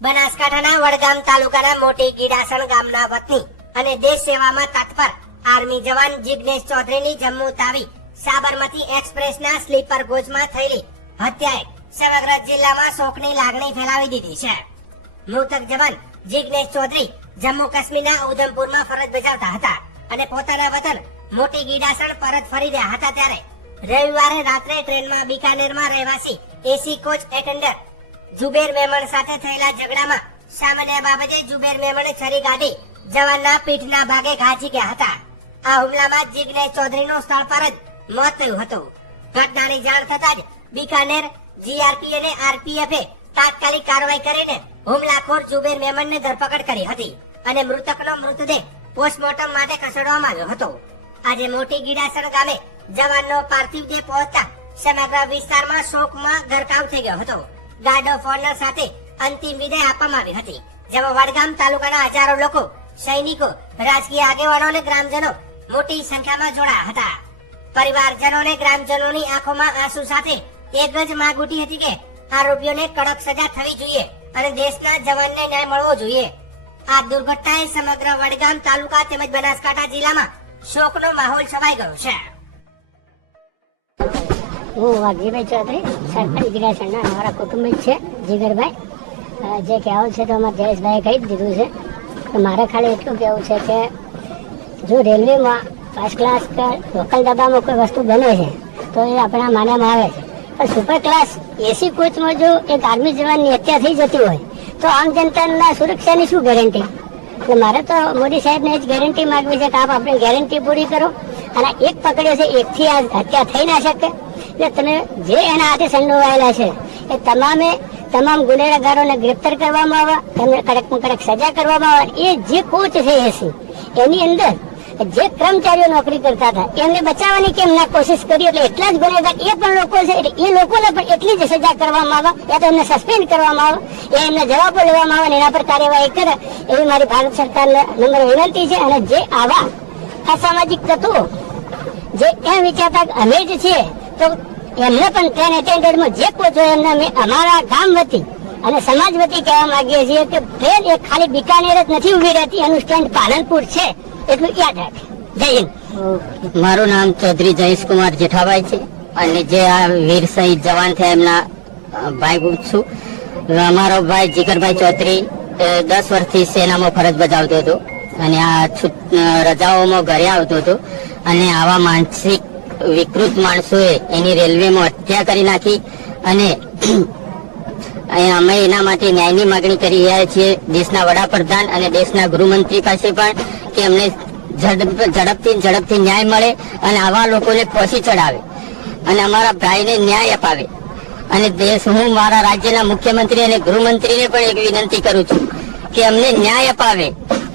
બનાસકાંઠાના વડગામ તાલુકાના મોટી ગીડાસણ ગામના વતની અને દેશ સેવામાં તત્પર આર્મી જવાન જિગ્નેશ ચૌધરીની જમ્મુ તાવી સાબરમતી એક્સપ્રેસના સ્લીપર કોચમાં થયેલી હત્યાએ સમગ્ર જિલ્લામાં શોકની લાગણી ફેલાવી દીધી છે. મૃતક જવાન જિગ્નેશ ચૌધરી જમ્મુ કાશ્મીરના ઉધમપુરમાં ફરજ બજાવતા હતા અને પોતાના વતન મોટી ગીડાસણ પરત ફરી રહ્યા હતા ત્યારે રવિવારે રાત્રે ટ્રેનમાં બિકાનેરમાં રહેવાસી એસી કોચ એટેન્ડર જુબેર મેમણ સાથે થયેલા ઝઘડામાં સામાન્ય બાબતે જુબેર મેમણે છરી કાઢી જવાનના પીઠના ભાગે ઘા ઝીક્યા હતા. આ હુમલામાં જિગ્નેશ ચૌધરીનું સ્થળ પર જ મોત થયું હતું. ઘટનાની જાણ થતાં જ બિકાનેર જીઆરપી અને આરપીએફે તાત્કાલિક કાર્યવાહી કરીને હુમલાખોર જુબેર મેમણની ધરપકડ કરી હતી અને મૃતકનો મૃતદેહ પોસ્ટમોર્ટમ માટે ખસેડવામાં આવ્યો હતો. આજે મોટી ગીડાસણ ગામે જવાનનો પાર્થિવ દેહ પહોંચતા સમગ્ર વિસ્તારમાં શોકમાં ગરકાવ થઈ ગયો હતો. ગાર્ડ ઓફ ઓનર સાથે અંતિમ વિદાય આપવામાં આવી હતી, જેમાં વડગામ તાલુકાના હજારો લોકો, સૈનિકો, રાજકીય આગેવાનો અને ગ્રામજનો મોટી સંખ્યામાં જોડાયા હતા. પરિવારજનો અને ગ્રામજનોની આંખોમાં આંસુ સાથે એક જ માંગ ઉઠી હતી કે આરોપીઓને કડક સજા થવી જોઈએ અને દેશના જવાનને ન્યાય મળવો જોઈએ. આ દુર્ઘટનાએ સમગ્ર વડગામ તાલુકા તેમજ બનાસકાંઠા જિલ્લામાં શોકનો માહોલ છવાઈ ગયો છે. હું વાઘજીભાઈ ચૌધરી સરપંચ ગીડાસણના અમારા કુટુંબિક છે જીગરભાઈ. જે કહેવું છે તો અમારા જયેશભાઈએ કહી જ દીધું છે. તો મારે ખાલી એટલું કહેવું છે કે જો રેલવેમાં ફર્સ્ટ ક્લાસ કે લોકલ ડબ્બામાં કોઈ વસ્તુ બને છે તો એ આપણા માન્યામાં આવે છે, પણ સુપર ક્લાસ એસી કોચમાં જો એક આર્મી જવાનની હત્યા થઈ જતી હોય તો આમ જનતાના સુરક્ષાની શું ગેરંટી? એટલે મારે તો મોદી સાહેબને જ ગેરંટી માંગવી છે કે આપ આપણે ગેરંટી પૂરી કરો. અને એક પકડ્યો છે, એકથી આ હત્યા થઈ ના શકે. એટલે તમે જે એના હાથે સંડોવાયેલા છે એ તમામ ગુનેગારોને ગ્રેપ્તાર કરવામાં આવે, એમને કડકમાં કડક સજા કરવામાં આવે. એ જે કોચ છે એસી એની અંદર જે કર્મચારીઓ નોકરી કરતા હતા એમને બચાવવાની કેમ ના કોશિશ કરી? એટલે એટલા જ ગુનેગાર એ પણ લોકો છે, એટલે એ લોકોને પણ એટલી જ સજા કરવામાં આવે, યા તો એમને સસ્પેન્ડ કરવામાં આવે, એ એમના જવાબો લેવામાં આવે અને એના પર કાર્યવાહી કરે એવી મારી ભારત સરકારને નમ્ર વિનંતી છે. અને જે આવા અસામાજિક તત્વો જે એમ વિચારતા અમે જ છીએ તો એમને પણ ટ્રેન એટેન્ડન્ટમાં જે કોચ હોય એમને અમે અમારા ગામ વતી અને સમાજ વતી કહેવા માંગીએ છીએ કે ટ્રેન એક ખાલી બિકાનેર જ નથી ઉભી રહેતી, એનું સ્ટેન્ડ પાલનપુર છે, એટલું યાદ રાખે. જય હિન્દ. મારું નામ ચૌધરી જયેશકુમાર જેઠાભાઈ છે અને જે આ વીર શહીદ જવાન છે એમના ભાઈ છું. અમારો ભાઈ જીગરભાઈ ચૌધરી 10 વર્ષથી સેનામાં ફરજ બજાવતો હતો અને આ રજાઓમાં ઘરે આવતો હતો અને આવા માનસિક વિકૃત માણસોએ એની રેલવેમાં હત્યા કરી નાખી અને અમે એના માટે ન્યાયની માગણી કરી રહ્યા છીએ દેશના વડાપ્રધાન અને દેશના ગૃહમંત્રી પાસે પણ કે અમને ઝડપથી ન્યાય મળે અને આવા લોકોને ફાંસી ચડાવે અને અમારા ભાઈને ન્યાય અપાવે. અને હું મારા રાજ્યના મુખ્યમંત્રી અને ગૃહમંત્રીને પણ એક વિનંતી કરું છું કે અમને ન્યાય અપાવે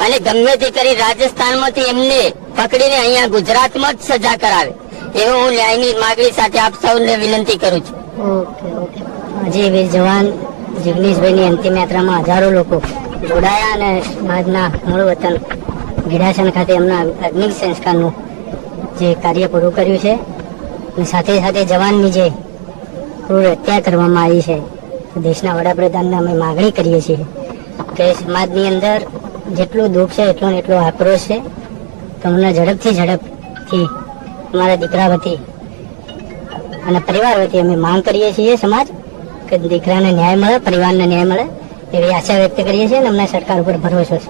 અને ગમે તે કરી રાજસ્થાનમાંથી એમને પકડીને અહીંયા ગુજરાતમાં જ સજા કરાવે એવો હું ન્યાયની માગણી સાથે આપ સૌને વિનંતી કરું છું. આજે વીર જવાન જિગ્નેશભાઈની અંતિમ યાત્રામાં હજારો લોકો જોડાયા અને સમાજના મૂળ વતન ગીડાસણ ખાતે એમના અગ્નિ સંસ્કારનું જે કાર્ય પૂરું કર્યું છે અને સાથે સાથે જવાનની જે ક્રૂર હત્યા કરવામાં આવી છે, દેશના વડાપ્રધાનને અમે માગણી કરીએ છીએ કે સમાજની અંદર જેટલું દુઃખ છે એટલો ને એટલો આક્રોશ છે. તમને ઝડપથી અમારા દીકરા વતી અને પરિવાર વતી અમે માંગ કરીએ છીએ સમાજ કે દીકરાને ન્યાય મળે, પરિવારને ન્યાય મળે એવી આશા વ્યક્ત કરીએ છીએ અને અમને સરકાર ઉપર ભરોસો છે.